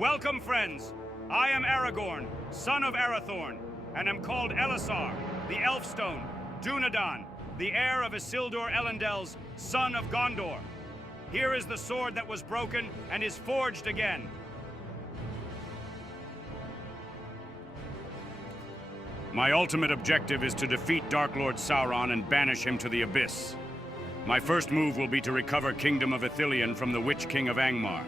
Welcome, friends. I am Aragorn, son of Arathorn, and am called Elessar, the Elfstone, Dunedain, the heir of Isildur Elendil's son of Gondor. Here is the sword that was broken and is forged again. My ultimate objective is to defeat Dark Lord Sauron and banish him to the Abyss. My first move will be to recover Kingdom of Ithilien from the Witch King of Angmar.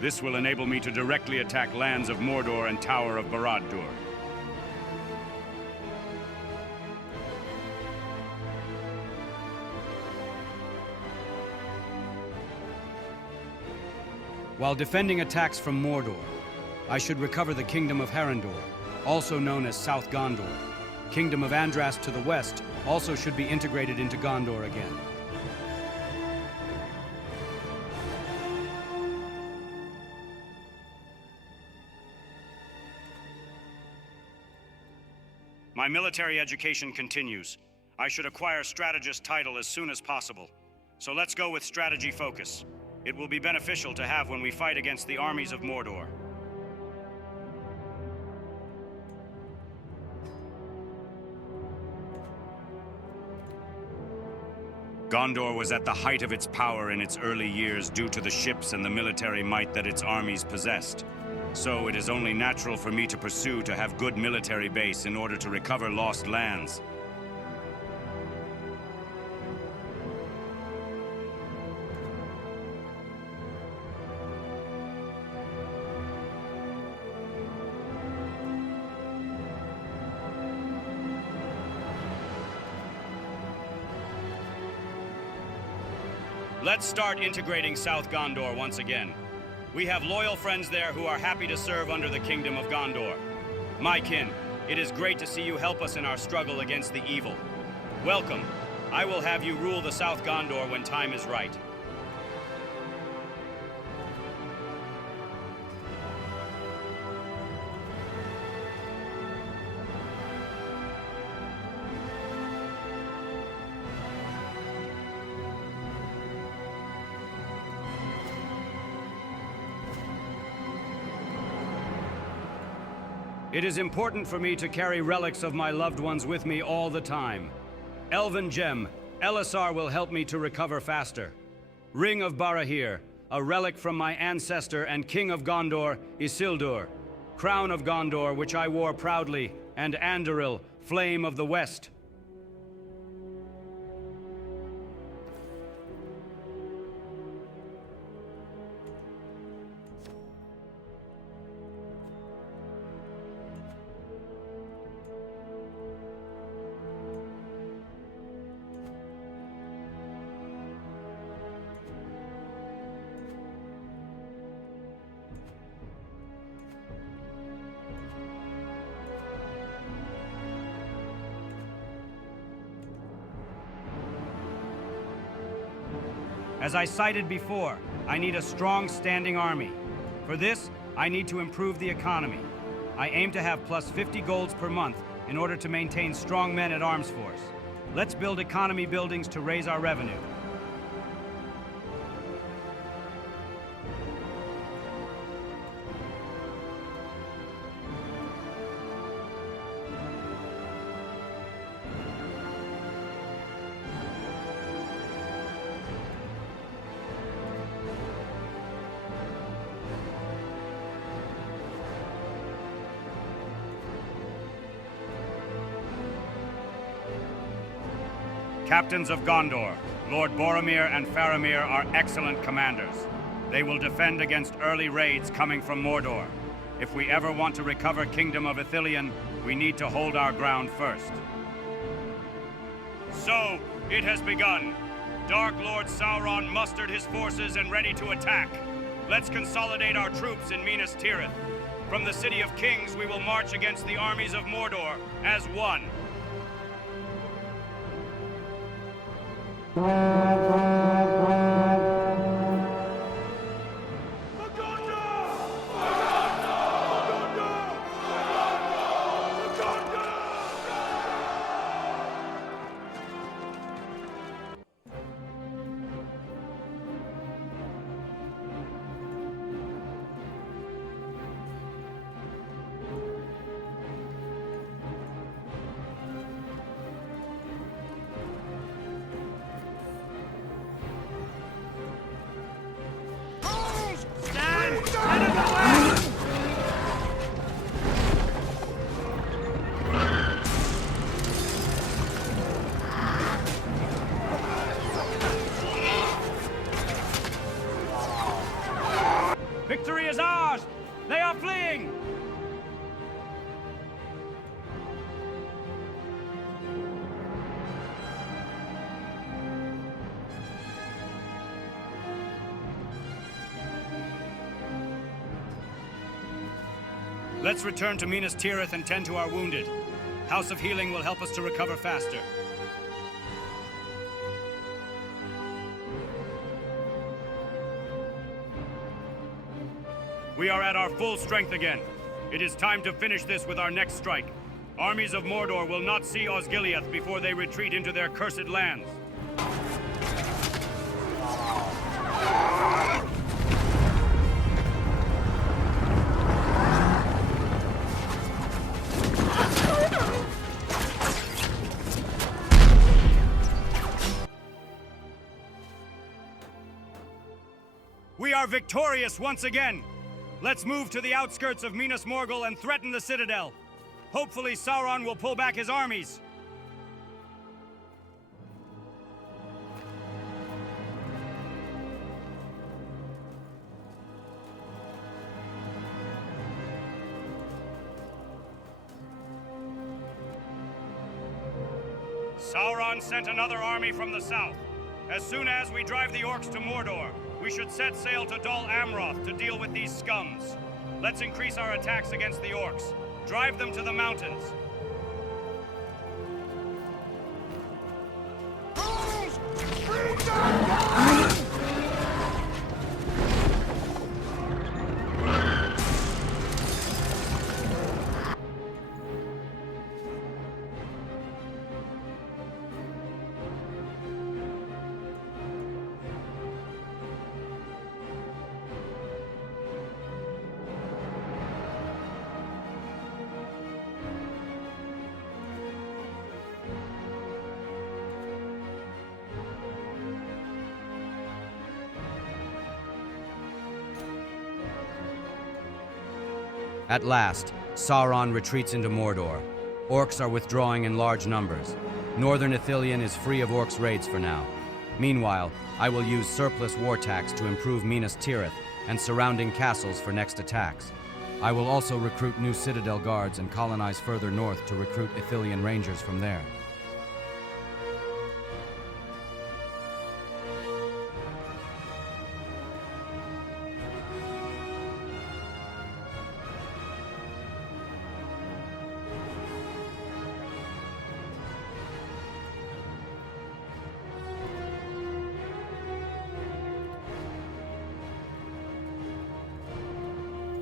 This will enable me to directly attack lands of Mordor and Tower of Barad-dur. While defending attacks from Mordor, I should recover the Kingdom of Harad, also known as South Gondor. Kingdom of Andras to the west also should be integrated into Gondor again. My military education continues. I should acquire strategist title as soon as possible. So let's go with strategy focus. It will be beneficial to have when we fight against the armies of Mordor. Gondor was at the height of its power in its early years due to the ships and the military might that its armies possessed. So it is only natural for me to pursue to have good military base in order to recover lost lands. Let's start integrating South Gondor once again. We have loyal friends there who are happy to serve under the Kingdom of Gondor. My kin, it is great to see you help us in our struggle against the evil. Welcome. I will have you rule the South Gondor when time is right. It is important for me to carry relics of my loved ones with me all the time. Elven Gem, Elessar will help me to recover faster. Ring of Barahir, a relic from my ancestor and King of Gondor, Isildur. Crown of Gondor, which I wore proudly, and Anduril, Flame of the West. As I cited before, I need a strong standing army. For this, I need to improve the economy. I aim to have plus 50 golds per month in order to maintain strong men at arms force. Let's build economy buildings to raise our revenue. Captains of Gondor, Lord Boromir and Faramir are excellent commanders. They will defend against early raids coming from Mordor. If we ever want to recover Kingdom of Ithilien, we need to hold our ground first. So, it has begun. Dark Lord Sauron mustered his forces and ready to attack. Let's consolidate our troops in Minas Tirith. From the City of Kings, we will march against the armies of Mordor as one. Victory is ours! They are fleeing! Let's return to Minas Tirith and tend to our wounded. House of Healing will help us to recover faster. We are at our full strength again. It is time to finish this with our next strike. Armies of Mordor will not see Osgiliath before they retreat into their cursed lands. We are victorious once again! Let's move to the outskirts of Minas Morgul and threaten the citadel. Hopefully Sauron will pull back his armies. Sauron sent another army from the south. As soon as we drive the orcs to Mordor, we should set sail to Dol Amroth to deal with these scums. Let's increase our attacks against the orcs. Drive them to the mountains. At last, Sauron retreats into Mordor. Orcs are withdrawing in large numbers. Northern Ithilien is free of orcs' raids for now. Meanwhile, I will use surplus war tax to improve Minas Tirith and surrounding castles for next attacks. I will also recruit new Citadel guards and colonize further north to recruit Ithilien rangers from there.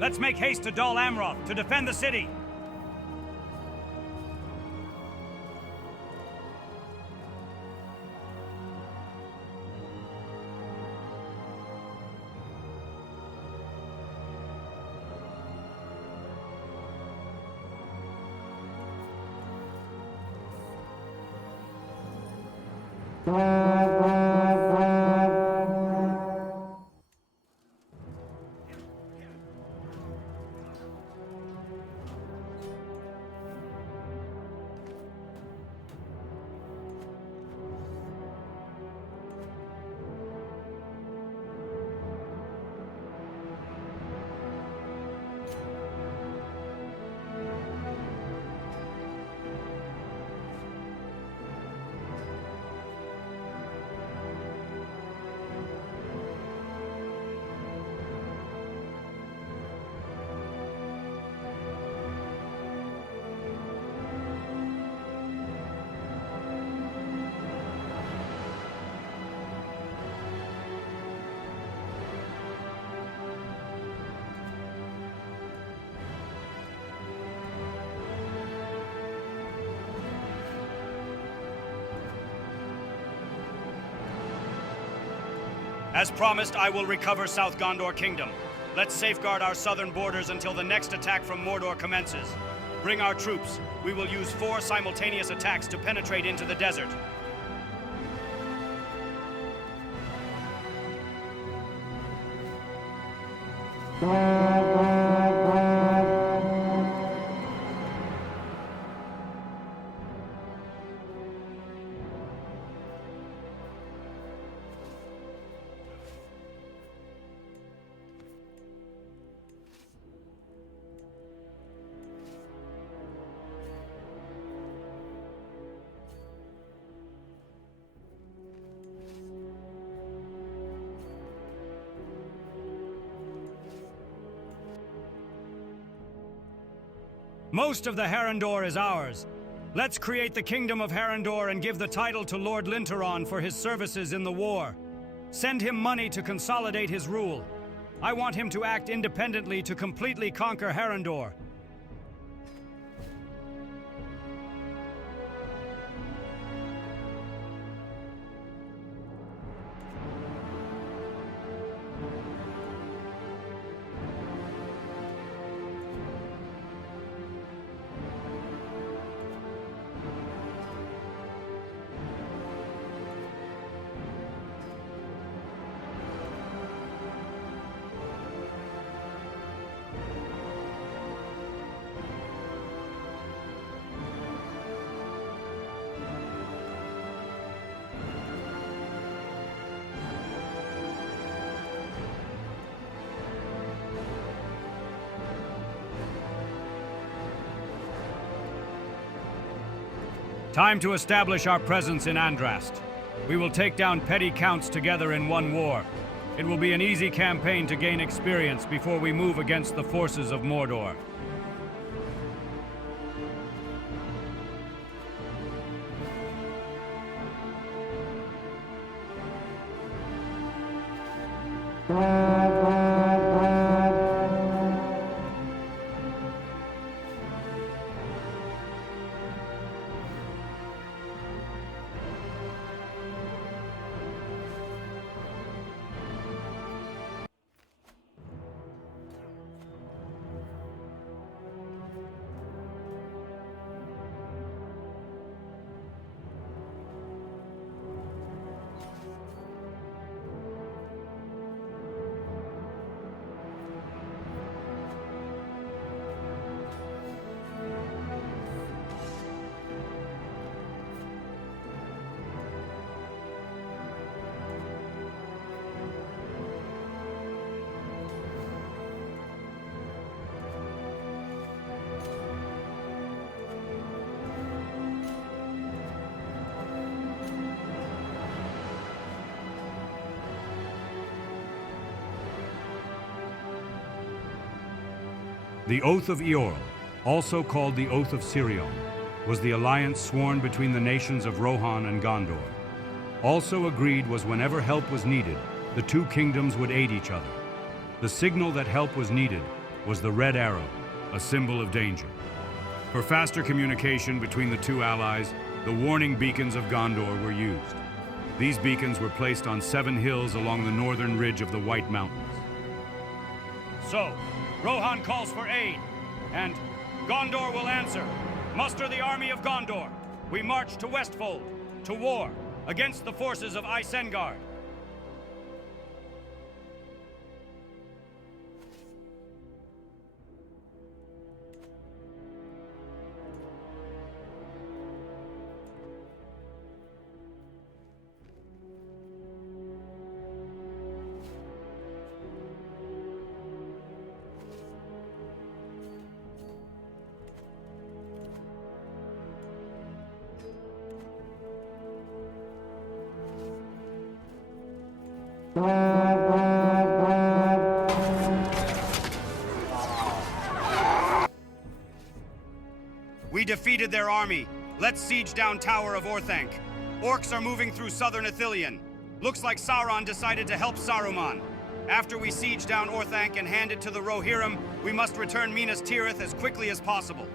Let's make haste to Dol Amroth to defend the city. As promised, I will recover South Gondor Kingdom. Let's safeguard our southern borders until the next attack from Mordor commences. Bring our troops. We will use 4 simultaneous attacks to penetrate into the desert. Most of the Harad is ours. Let's create the Kingdom of Harad and give the title to Lord Linteron for his services in the war. Send him money to consolidate his rule. I want him to act independently to completely conquer Harad. Time to establish our presence in Andras. We will take down petty counts together in one war. It will be an easy campaign to gain experience before we move against the forces of Mordor. The Oath of Eorl, also called the Oath of Sirion, was the alliance sworn between the nations of Rohan and Gondor. Also agreed was whenever help was needed, the two kingdoms would aid each other. The signal that help was needed was the red arrow, a symbol of danger. For faster communication between the two allies, the warning beacons of Gondor were used. These beacons were placed on 7 hills along the northern ridge of the White Mountains. So, Rohan calls for aid, and Gondor will answer. Muster the army of Gondor. We march to Westfold, to war, against the forces of Isengard. We defeated their army. Let's siege down Tower of Orthanc. Orcs are moving through southern Ithilien. Looks like Sauron decided to help Saruman. After we siege down Orthanc and hand it to the Rohirrim, we must return Minas Tirith as quickly as possible.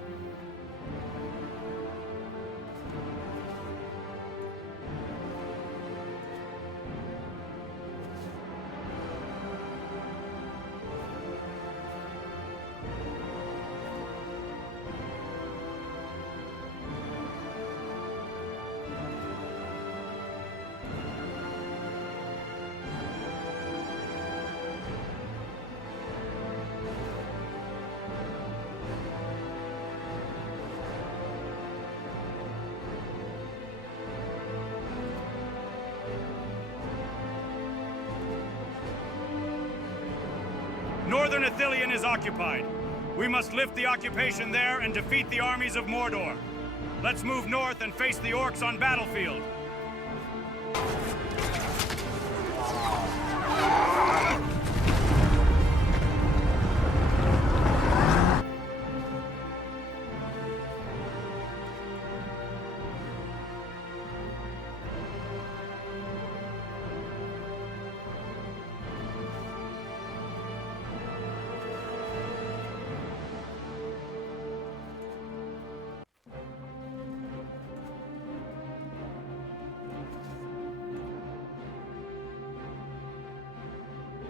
Northern Ithilien is occupied. We must lift the occupation there and defeat the armies of Mordor. Let's move north and face the orcs on battlefield.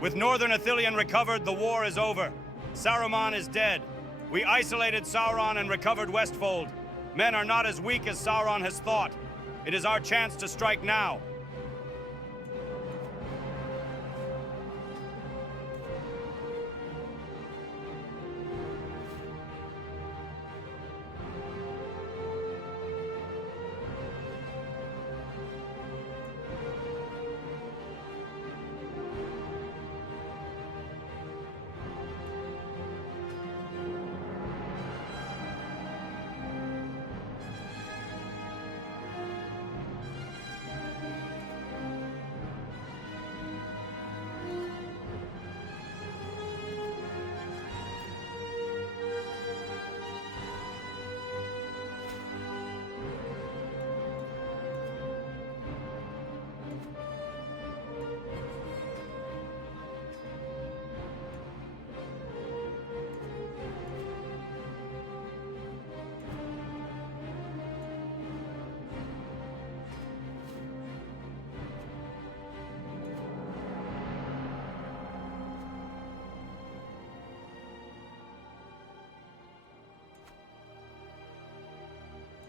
With Northern Ithilien recovered, the war is over. Saruman is dead. We isolated Sauron and recovered Westfold. Men are not as weak as Sauron has thought. It is our chance to strike now.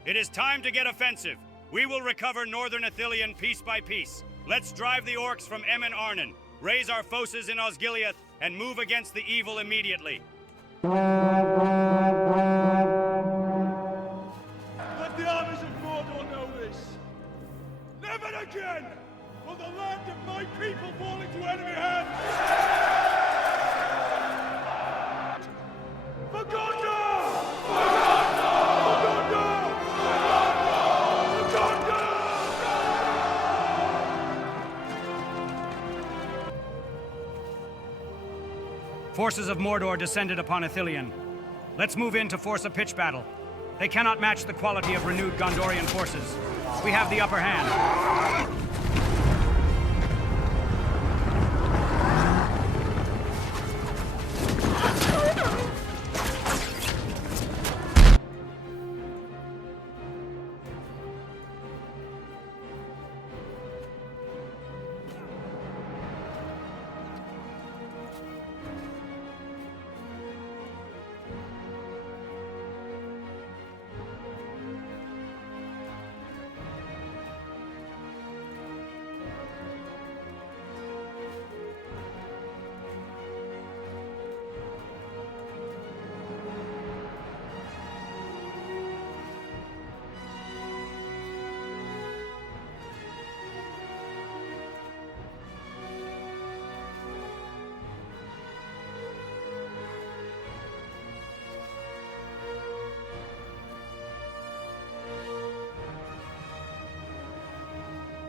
It is time to get offensive. We will recover Northern Ithilien piece by piece. Let's drive the orcs from Anen, raise our forces in Osgiliath, and move against the evil immediately. Let the armies of Mordor know this. Never again will the land of my people fall into enemy hands! For Gondor! For Gondor! For Gondor! For Gondor! Forces of Mordor descended upon Ithilien. Let's move in to force a pitch battle. They cannot match the quality of renewed Gondorian forces. We have the upper hand.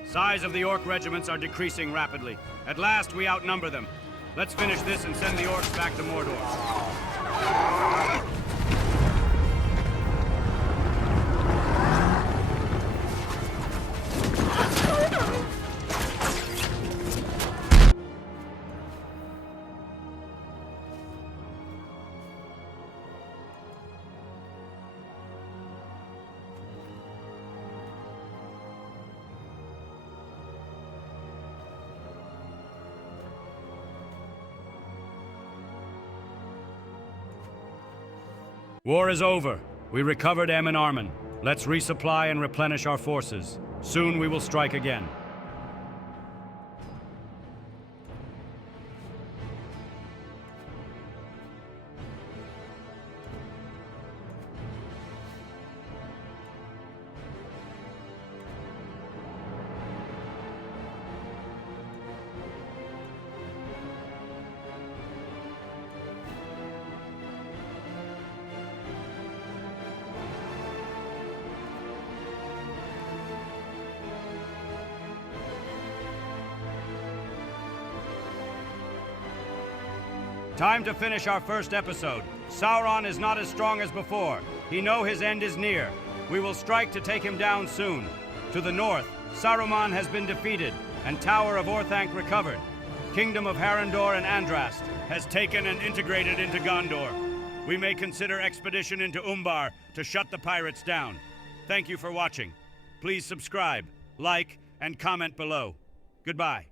Size of the orc regiments are decreasing rapidly. At last, we outnumber them. Let's finish this and send the orcs back to Mordor. War is over. We recovered Amon. Let's resupply and replenish our forces. Soon we will strike again. Time to finish our first episode. Sauron is not as strong as before. He knows his end is near. We will strike to take him down soon. To the north, Saruman has been defeated, and Tower of Orthanc recovered. Kingdom of Harad and Andras has taken and integrated into Gondor. We may consider expedition into Umbar to shut the pirates down. Thank you for watching. Please subscribe, like, and comment below. Goodbye.